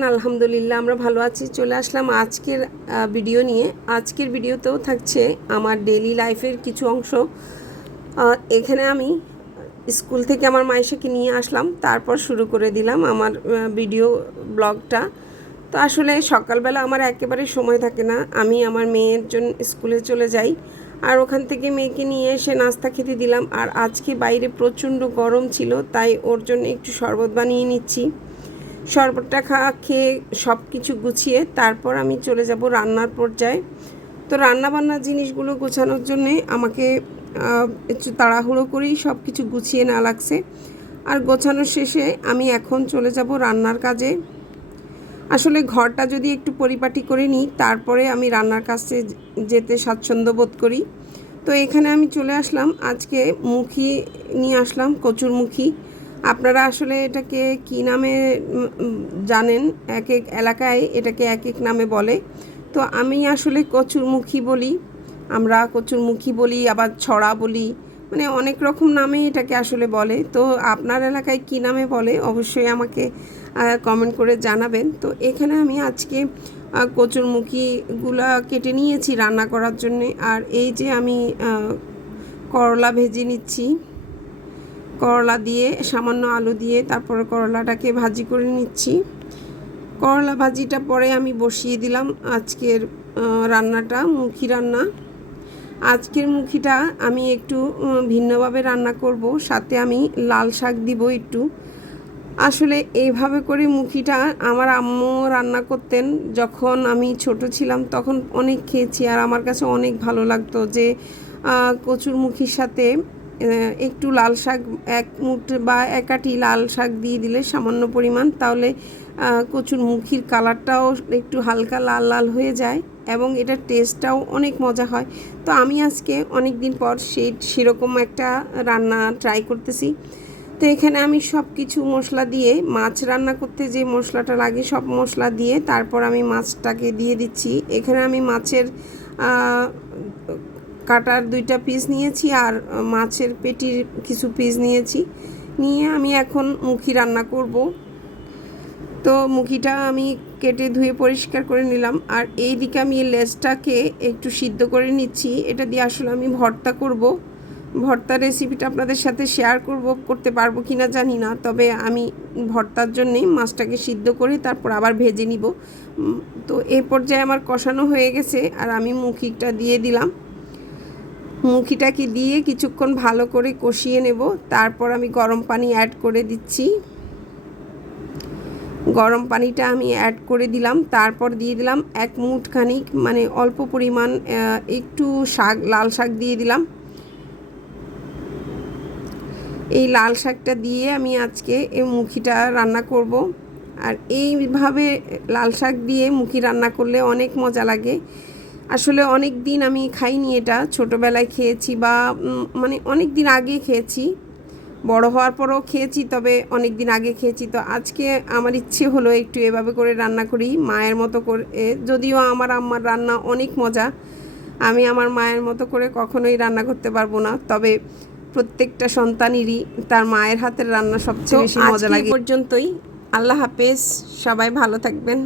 আলহামদুলিল্লাহ আমরা ভালো আছি। চলে আসলাম আজকের ভিডিও নিয়ে। আজকের ভিডিওতেও থাকছে আমার ডেইলি লাইফের কিছু অংশ। এখানে আমি স্কুল থেকে আমার মাইশাকে নিয়ে আসলাম, তারপর শুরু করে দিলাম আমার ভিডিও ব্লগটা। তো আসলে সকালবেলা আমার একেবারে সময় থাকে না, আমি আমার মেয়ের জন্য স্কুলে চলে যাই, আর ওখান থেকে মেয়েকে নিয়ে এসে নাস্তা খেতে দিলাম। আর আজকে বাইরে প্রচণ্ড গরম ছিল, তাই ওর জন্য একটু শরবত বানিয়ে নিচ্ছি। শরবতটা খেয়ে সব কিছু গুছিয়ে তারপর আমি চলে যাব রান্নার পর্যায়ে। তো রান্নাবান্নার জিনিসগুলো গোছানোর জন্যে আমাকে একটু তাড়াহুড়ো করেই সব কিছু গুছিয়ে নেওয়া লাগছে। আর গোছানোর শেষে আমি এখন চলে যাব রান্নার কাজে। আসলে ঘরটা যদি একটু পরিপাটি করে নিই, তারপরে আমি রান্নার কাছে যেতে স্বাচ্ছন্দ্য বোধ করি। তো এখানে আমি চলে আসলাম, আজকে মুখি নিয়ে আসলাম, কচুরমুখী। আপনারা আসলে এটাকে কী নামে জানেন, এক এক এলাকায় এটাকে এক এক নামে বলে। তো আমি আসলে কচুরমুখী বলি, আমরা কচুরমুখী বলি, আবার ছড়া বলি, মানে অনেক রকম নামে এটাকে আসলে বলে। তো আপনার এলাকায় কী নামে বলে অবশ্যই আমাকে কমেন্ট করে জানাবেন। তো এখানে আমি আজকে কচুরমুখীগুলো কেটে নিয়েছি রান্না করার জন্যে। আর এই যে আমি করলা ভেজে নিচ্ছি, করলা দিয়ে সামান্য আলু দিয়ে তারপরে করলাটাকে ভাজি করে নিচ্ছি। করলা ভাজিটা পরে আমি বসিয়ে দিলাম আজকের রান্নাটা, মুখি রান্না। আজকের মুখিটা আমি একটু ভিন্নভাবে রান্না করব, সাথে আমি লাল শাক দিব একটু। আসলে এইভাবে করে মুখিটা আমার আম্মু রান্না করতেন যখন আমি ছোট ছিলাম, তখন অনেক খেয়েছি আর আমার কাছে অনেক ভালো লাগতো যে কচুর মুখির সাথে একটু লাল শাক, এক মুঠ বা এক আটি লাল শাক দিয়ে দিলে সামান্য পরিমাণ, তাহলে কচুর মুখির কালারটাও একটু হালকা লাল লাল হয়ে যায় এবং এটার টেস্টটাও অনেক মজা হয়। তো আমি আজকে অনেক দিন পর সেরকম একটা রান্না ট্রাই করতেছি। তো এখানে আমি সব কিছু মশলা দিয়ে, মাছ রান্না করতে যে মশলাটা লাগে সব মশলা দিয়ে তারপর আমি মাছটাকে দিয়ে দিচ্ছি। এখানে আমি মাছের কাটার 2টা পিস নিয়েছি আর মাছের পেটির কিছু পিস নিয়েছি, নিয়ে আমি এখন মুখি রান্না করব। তো মুখিটা আমি কেটে ধুয়ে পরিষ্কার করে নিলাম। আর এই দিকে আমি লেজটাকে একটু সিদ্ধ করে নিচ্ছি, এটা দিয়ে আসলে আমি ভর্তা করব। ভর্তার রেসিপিটা আপনাদের সাথে শেয়ার করতে পারবো কি না জানি না, তবে আমি ভর্তার জন্যে মাছটাকে সিদ্ধ করে তারপর আবার ভেজে নিব। তো এই পর্যায়ে আমার কষানো হয়ে গেছে আর আমি মুখিটা দিয়ে দিলাম। মুখিটাকে দিয়ে কিছুক্ষণ ভালো করে কষিয়ে নেব, তারপর আমি গরম পানি অ্যাড করে দিচ্ছি। গরম পানিটা আমি অ্যাড করে দিলাম, তারপর দিয়ে দিলাম 1 মুঠ খানিক, মানে অল্প পরিমাণ একটু শাক, লাল শাক দিয়ে দিলাম। এই লাল শাকটা দিয়ে আমি আজকে এই মুখিটা রান্না করব। আর এইভাবে লাল শাক দিয়ে মুখি রান্না করলে অনেক মজা লাগে। আসলে অনেক দিন আমি খাইনি, এটা ছোটোবেলায় খেয়েছি বা মানে অনেক দিন আগে খেয়েছি, বড় হওয়ার পরও খেয়েছি, তবে অনেক দিন আগে খেয়েছি। তো আজকে আমার ইচ্ছে হলো একটু এভাবে করে রান্না করি মায়ের মতো করে। যদিও আমার আম্মার রান্না অনেক মজা, আমি আমার মায়ের মতো করে কখনোই রান্না করতে পারবো না, তবে প্রত্যেকটা সন্তানেরই তার মায়ের হাতের রান্না সবচেয়ে বেশি মজা লাগে। পর্যন্তই, আল্লাহ হাফেজ, সবাই ভালো থাকবেন।